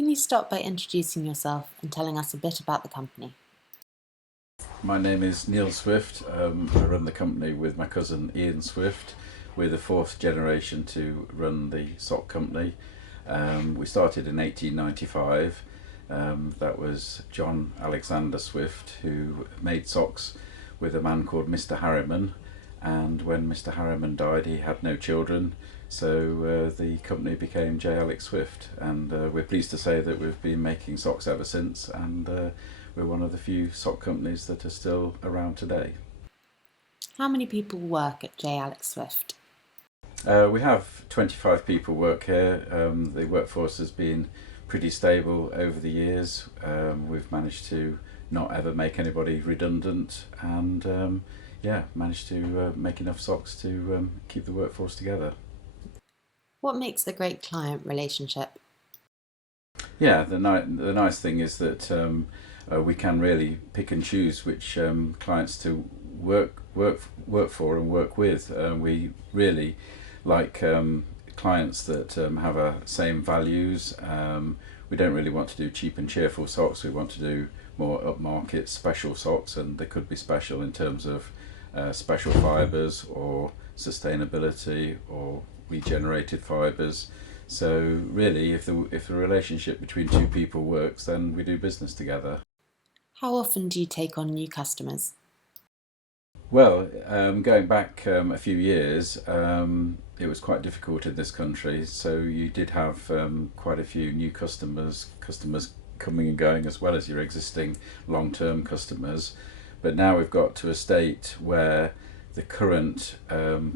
Can you start by introducing yourself and telling us a bit about the company? My name is Neil Swift. I run the company with my cousin Ian Swift. We're the fourth generation to run the sock company. We started in 1895. That was John Alexander Swift who made socks with a man called Mr. Harriman. And when Mr. Harriman died, he had no children, so the company became J. Alex Swift, and we're pleased to say that we've been making socks ever since, and we're one of the few sock companies that are still around today. How many people work at J. Alex Swift? We have 25 people work here. The workforce has been pretty stable over the years. We've managed to not ever make anybody redundant, and managed to make enough socks to keep the workforce together. What makes a great client relationship? Yeah, the nice thing is that we can really pick and choose which clients to work for and work with. We really like clients that have our same values. We don't really want to do cheap and cheerful socks. We want to do more upmarket special socks, and they could be special in terms of special fibres or sustainability or regenerated fibres. So really, if the relationship between two people works, then we do business together. How often do you take on new customers? Well, going back a few years, it was quite difficult in this country. So you did have quite a few new customers coming and going, as well as your existing long-term customers. But now we've got to a state where the current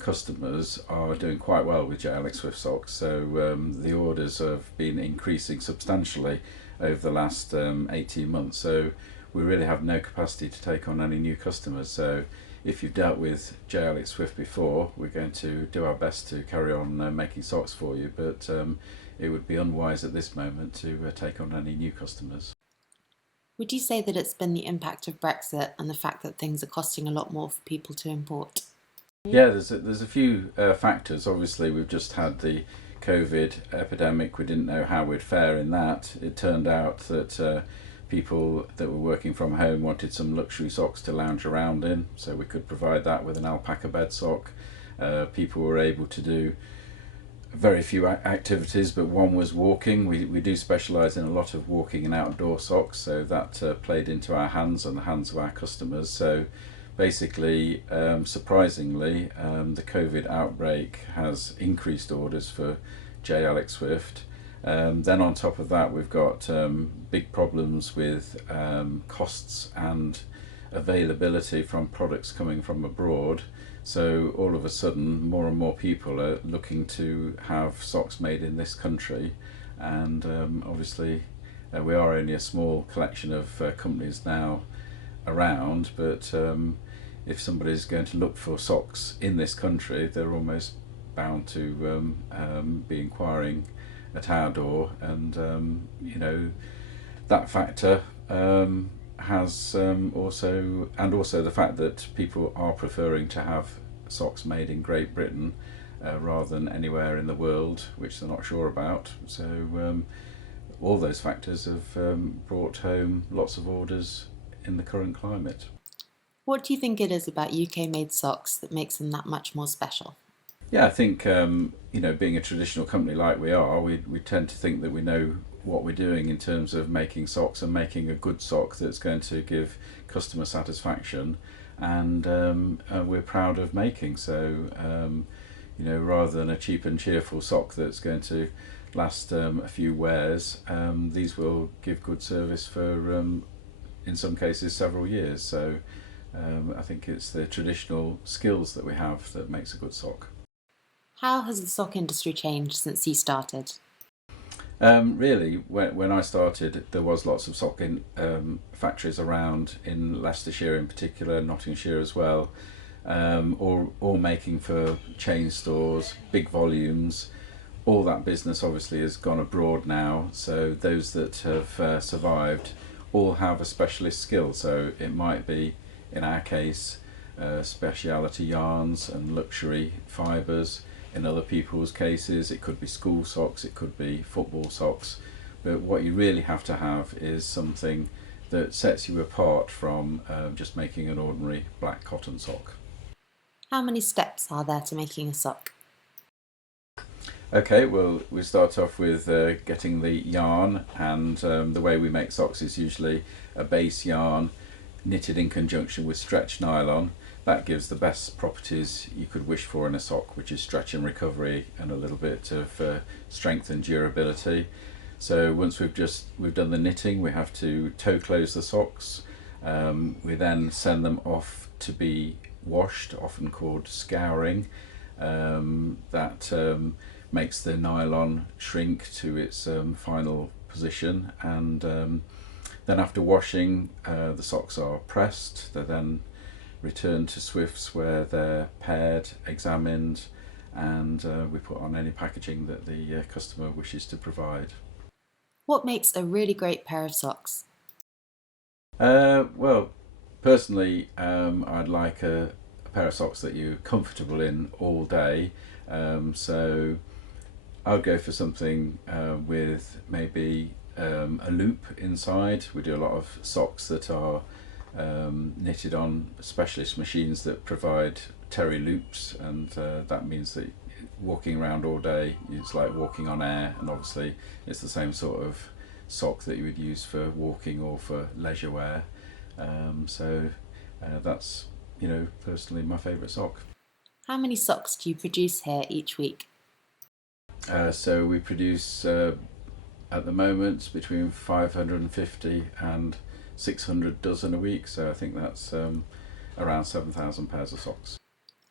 customers are doing quite well with J. Alex Swift socks. So the orders have been increasing substantially over the last 18 months. So we really have no capacity to take on any new customers. So if you've dealt with J. Alex Swift before, we're going to do our best to carry on making socks for you, but it would be unwise at this moment to take on any new customers. Would you say that it's been the impact of Brexit and the fact that things are costing a lot more for people to import? Yeah, there's a few factors. Obviously, we've just had the COVID epidemic. We didn't know how we'd fare in that. It turned out that people that were working from home wanted some luxury socks to lounge around in, so we could provide that with an alpaca bed sock. People were able to do very few activities, but one was walking. We do specialise in a lot of walking and outdoor socks, so that played into our hands and the hands of our customers. So basically, surprisingly, the COVID outbreak has increased orders for J. Alex Swift. Then on top of that, we've got big problems with costs and availability from products coming from abroad. So all of a sudden, more and more people are looking to have socks made in this country, and obviously we are only a small collection of companies now around, but if somebody's going to look for socks in this country, they're almost bound to be inquiring at our door, and that factor has also the fact that people are preferring to have socks made in Great Britain rather than anywhere in the world, which they're not sure about. So all those factors have brought home lots of orders in the current climate. What do you think it is about UK-made socks that makes them that much more special? Yeah, I think being a traditional company like we are, we tend to think that we know what we're doing in terms of making socks and making a good sock that's going to give customer satisfaction, and we're proud of making. So rather than a cheap and cheerful sock that's going to last a few wears, these will give good service for in some cases several years. So I think it's the traditional skills that we have that makes a good sock. How has the sock industry changed since you started? Really, when I started, there was lots of sock factories around in Leicestershire in particular, Nottinghamshire as well, all making for chain stores, big volumes. All that business obviously has gone abroad now, so those that have survived all have a specialist skill. So it might be, in our case, speciality yarns and luxury fibres. In other people's cases, it could be school socks, it could be football socks. but what you really have to have is something that sets you apart from just making an ordinary black cotton sock. How many steps are there to making a sock? Okay, well, we start off with getting the yarn, and the way we make socks is usually a base yarn knitted in conjunction with stretch nylon. That gives the best properties you could wish for in a sock, which is stretch and recovery and a little bit of strength and durability. So once we've done the knitting, we have to toe close the socks. We then send them off to be washed, often called scouring. That makes the nylon shrink to its final position, and then after washing, the socks are pressed. They're then returned to Swifts where they're paired, examined, and we put on any packaging that the customer wishes to provide. What makes a really great pair of socks? Well, personally, I'd like a pair of socks that you're comfortable in all day. So I'd go for something with maybe a loop inside. We do a lot of socks that are knitted on specialist machines that provide terry loops, and that means that walking around all day is like walking on air, and obviously it's the same sort of sock that you would use for walking or for leisure wear. So that's, personally my favourite sock. How many socks do you produce here each week? So we produce at the moment between 550 and 600 dozen a week, so I think that's around 7,000 pairs of socks.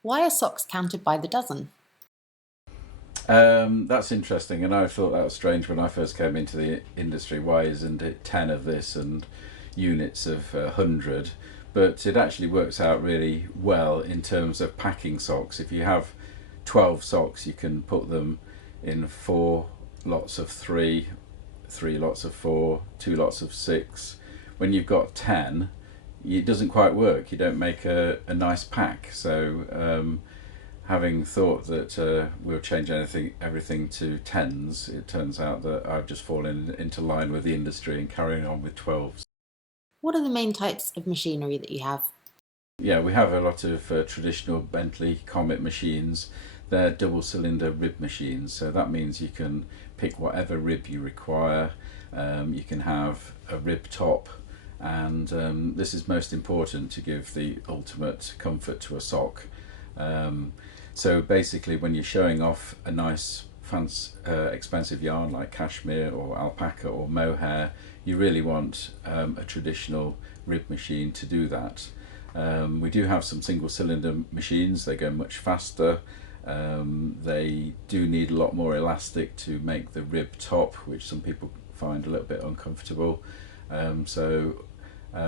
Why are socks counted by the dozen? That's interesting, and I thought that was strange when I first came into the industry. Why isn't it 10 of this and units of 100? But it actually works out really well in terms of packing socks. If you have 12 socks, you can put them in 4 lots of 3, 3 lots of 4, 2 lots of 6. When you've got 10, it doesn't quite work. You don't make a nice pack. So having thought that we'll change everything to 10s, it turns out that I've just fallen into line with the industry and carrying on with 12s. What are the main types of machinery that you have? Yeah, we have a lot of traditional Bentley Comet machines. They're double cylinder rib machines, so that means you can pick whatever rib you require. You can have a rib top, and this is most important to give the ultimate comfort to a sock. So basically, when you're showing off a nice, fancy, expensive yarn like cashmere or alpaca or mohair, you really want a traditional rib machine to do that. We do have some single cylinder machines. They go much faster. They do need a lot more elastic to make the rib top, which some people find a little bit uncomfortable. So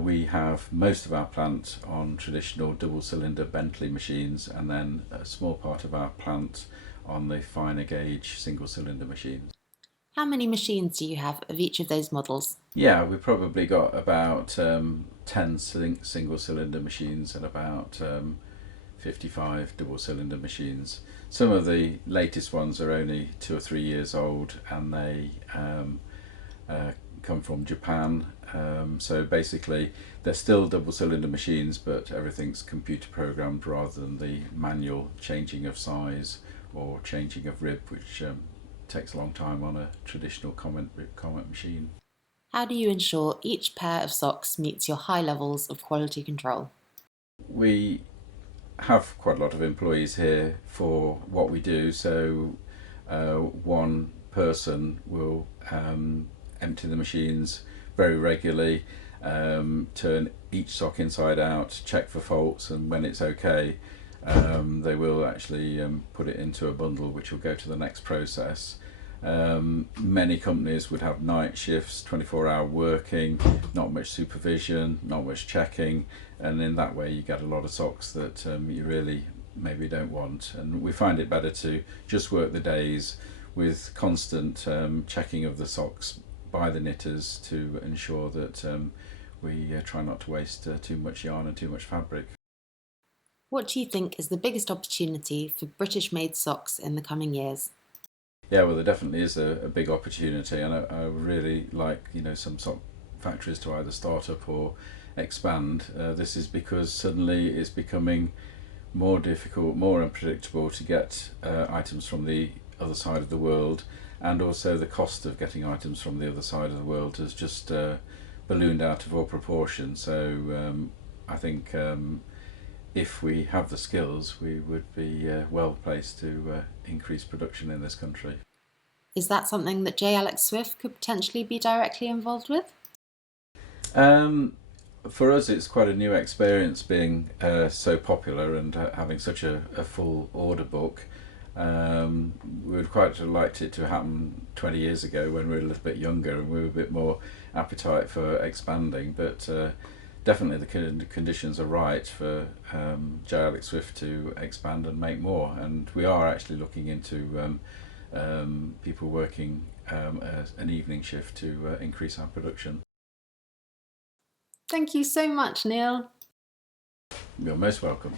we have most of our plant on traditional double cylinder Bentley machines, and then a small part of our plant on the finer gauge single cylinder machines. How many machines do you have of each of those models? Yeah, we've probably got about 10 single cylinder machines and about 55 double cylinder machines. Some of the latest ones are only 2 or 3 years old, and they come from Japan. So basically they're still double cylinder machines, but everything's computer programmed rather than the manual changing of size or changing of rib, which takes a long time on a traditional Comet machine. How do you ensure each pair of socks meets your high levels of quality control? We have quite a lot of employees here for what we do, so one person will empty the machines very regularly, turn each sock inside out, check for faults, and when it's okay, they will actually put it into a bundle which will go to the next process. Many companies would have night shifts, 24-hour working, not much supervision, not much checking, and in that way you get a lot of socks that you really maybe don't want. And we find it better to just work the days with constant checking of the socks by the knitters to ensure that we try not to waste too much yarn and too much fabric. What do you think is the biggest opportunity for British-made socks in the coming years? Yeah, well, there definitely is a big opportunity, and I would really like some sort of factories to either start up or expand. This is because suddenly it's becoming more difficult, more unpredictable to get items from the other side of the world, and also the cost of getting items from the other side of the world has just ballooned out of all proportion. So I think if we have the skills, we would be well placed to increase production in this country. Is that something that J. Alex Swift could potentially be directly involved with? Um, for us, it's quite a new experience being so popular and having such a full order book. We would quite have liked it to happen 20 years ago when we were a little bit younger and we were a bit more appetite for expanding, but definitely the conditions are right for J. Alex Swift to expand and make more, and we are actually looking into people working an evening shift to increase our production. Thank you so much, Neil. You're most welcome.